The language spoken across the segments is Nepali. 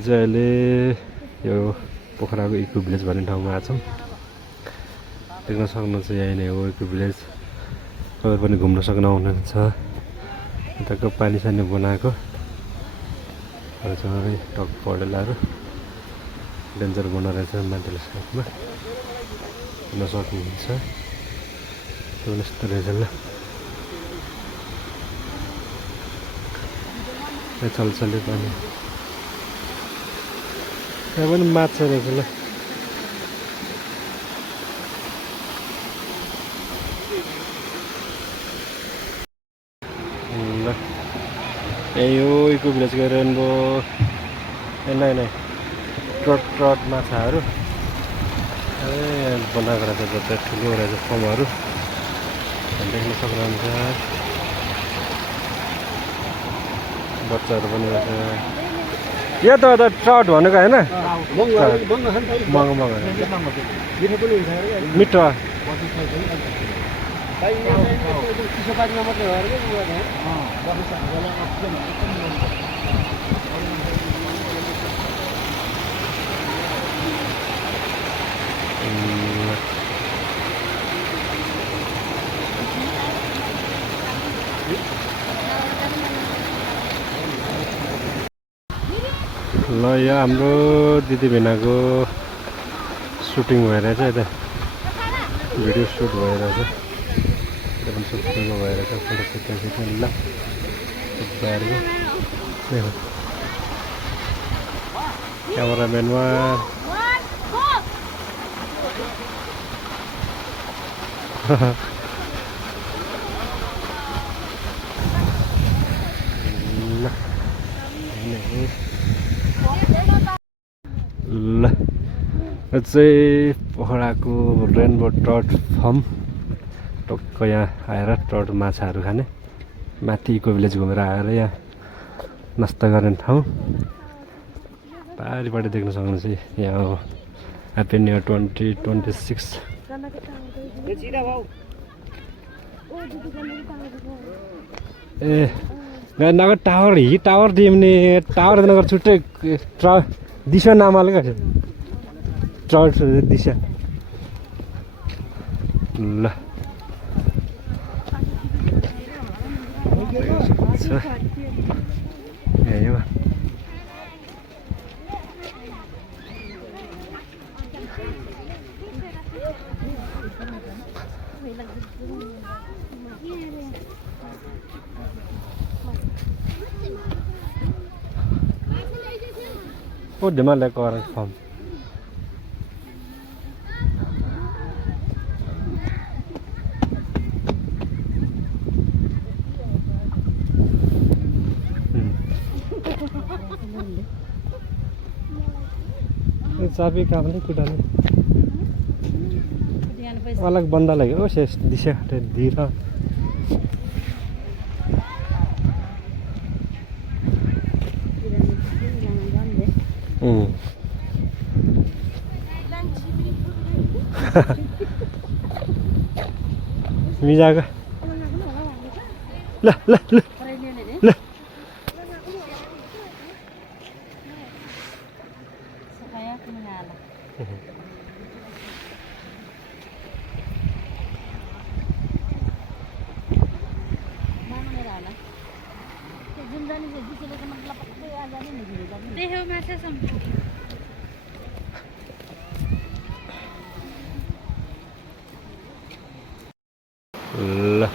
चाहिँ अहिले यो पोखराको इको भिलेज भन्ने ठाउँमा आछौँ। देख्न सक्नुहुन्छ यही नै हो इको भिलेज। तपाईँ पनि घुम्न सक्नुहुन्छ। यताको पानी सानी बनाएको सबै टक पडेलाहरू डेन्जर बनाएर रहेछ मान्छेले साथमा हेर्न सक्नुहुन्छ। त्यो यस्तो रहेछ ल छलछली पानी त्यहाँ पनि माछा रहेछ ल यही हो इको भिलेजको रेनबो नै ट्रट माछाहरू बनाएको रहेछ जति ठुलो रहेछ फर्महरू देख्न सक्नुहुन्छ। बच्चाहरू पनि रहेछ। यो त ट्राउट भनेको होइन महँगो मिठो ल यो हाम्रो दिदी भेनाको सुटिङ भइरहेछ यता भिडियो सुट भइरहेछ भइरहेछ फोटो खिच्दा ल क्यामेराम्यानमा ल चाहिँ पोखराको रेनबो ट्रट फार्म टक्क यहाँ आएर ट्रट माछाहरू खाने माथि इको भिलेज घुमेर आएर यहाँ नास्ता गर्ने ठाउँ पारिपट्टि देख्न सक्नुहुन्छ। यहाँ हो ह्याप्पी न्यु इयर 2026। ए नगर टावर टावर दियो भने टावर नगर छुट्टै दिशा नामाले क्या ट्रट दिशा ल Oh, dia malah ke orang farm. चाबी कहाँ पनि कुदाले अलग बन्दा लाग्यो ओ शेष दिशा दिरा मिजागा ल ल ल ल ल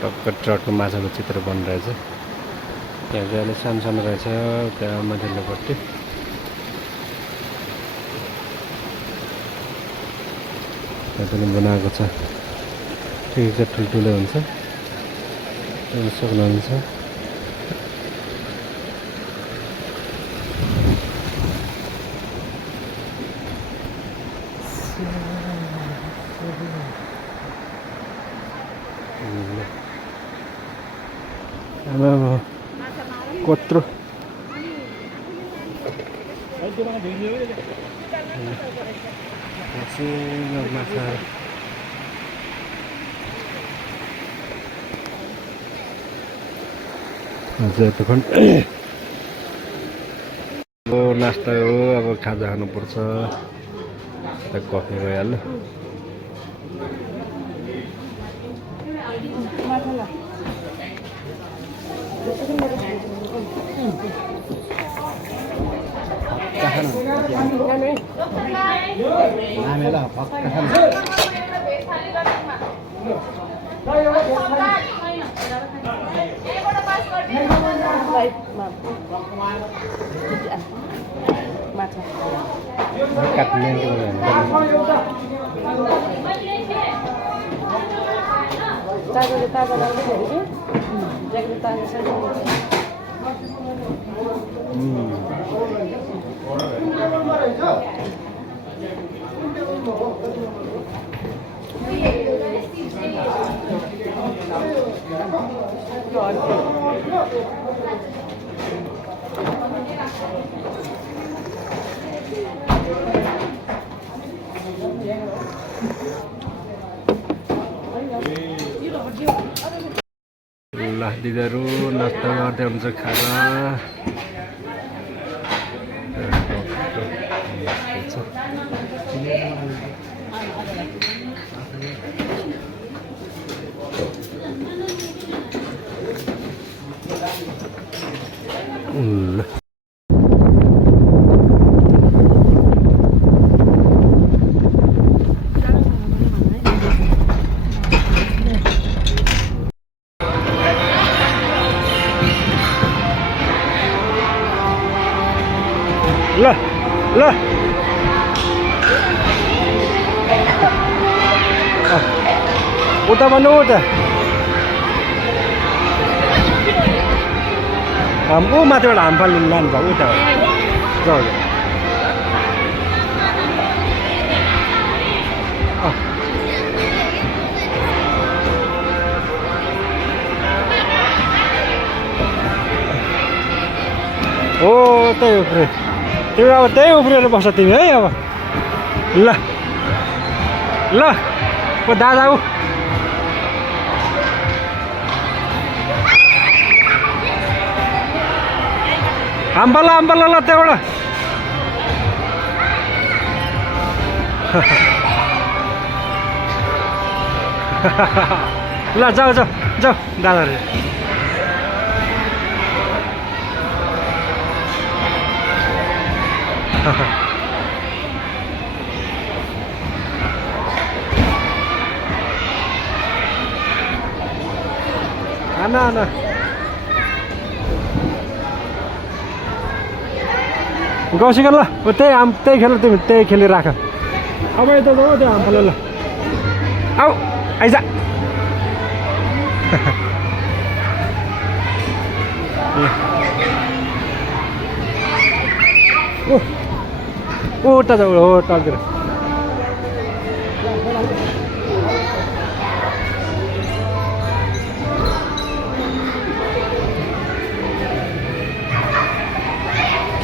टक्क ट्रटको माछाको चित्र बनिरहेछ। त्यहाँ चाहिँ अलिक सानो सानो रहेछ त्यहाँ माथिल्लोपट्टि त्यहाँ पनि बनाएको छ। ठिक चाहिँ ठुल्ठुलो हुन्छ सक्नुहुन्छ। कत्रो नास्ता हो अब खाजा खानुपर्छ त कफी भइहाल्यो ल दिदीहरू नास्ता गर्दै हुन्छ खाना ल ल उता भन्नु उता ऊ माथिबाट हामफाल लानु भयो उता जाऊ हो त्यही उफ्रे तिमी अब त्यही उफ्रेर बस्छ तिमी है अब ल ल ओ दादा ऊ आम्बल आम्बल ल त्यहाँबाट ल जाऊ जाऊ जाऊ दादाहरू आना आना गौसिक ल त्यही खेल तिमी त्यही खेलिराख अब यता जाऊ त्यो हामफल ल आऊ आइज उता जाऊ हो टालतिर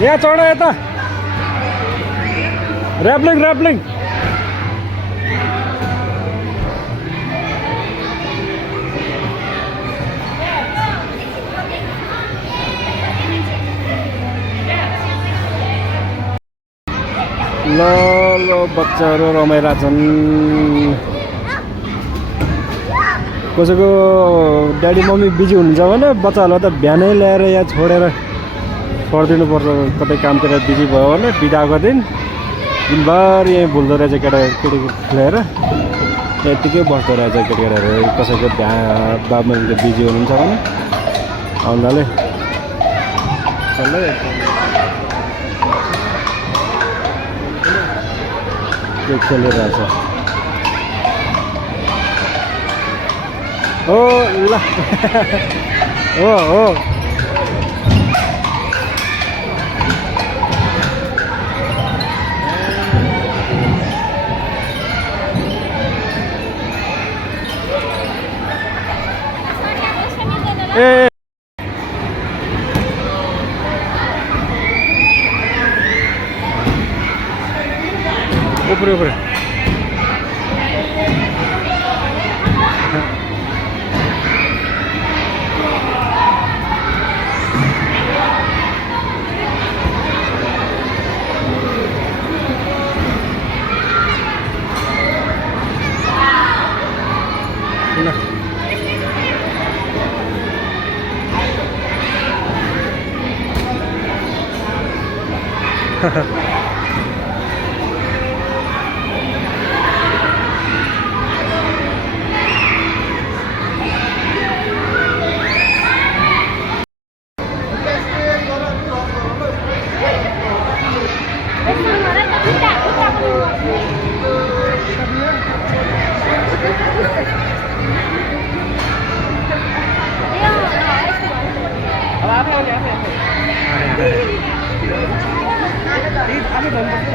यहाँ चढ यता ऱ्याप्लिङ ऱ्याप्लिङ ल ल बच्चाहरू रमाइरहेछन् कसैको ड्याडी मम्मी बिजी हुनुहुन्छ भने बच्चाहरूलाई त बिहानै ल्याएर यहाँ छोडेर पढिदिनु पर्छ कतै कामतिर बिजी भयो भने बिदाको दिन दिनभर यहीँ भुल्दो रहेछ केटाकेटी ल्याएर यत्तिकै बस्दो रहेछ केटाकेटीहरू कसैको बाबुआमाले बिजी हुनुहुन्छ भने आउनाले त्यो खेलिरहेछ हो ल हो हो ए ऊपर ऊपर अब आफै आउने आफै आफै